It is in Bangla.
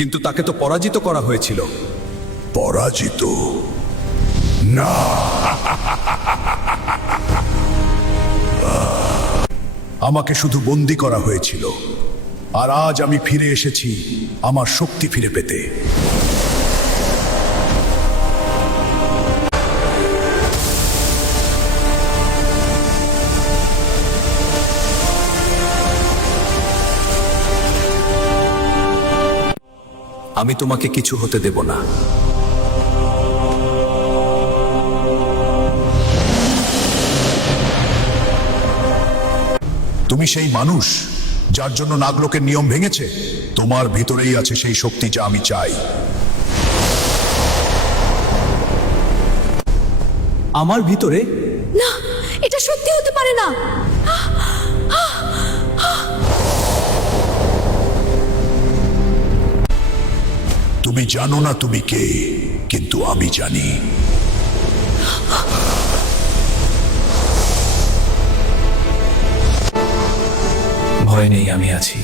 কিন্তু তাকে তো পরাজিত করা হয়েছিল। পরাজিত না, আমাকে শুধু বন্দী করা হয়েছিল, আর আজ আমি ফিরে এসেছি আমার শক্তি ফিরে পেতে। আমি তোমাকে কিছু হতে দেব না। তুমি সেই মানুষ যার জন্য নাগলোকের নিয়ম ভেঙেছে। তোমার ভিতরেই আছে সেই শক্তি যা আমি চাই। আমার ভিতরে? না, এটা সত্যি হতে পারে না। তুমি জানো না তুমি কে, কিন্তু আমি জানি। ভয় নেই, আমি আছি।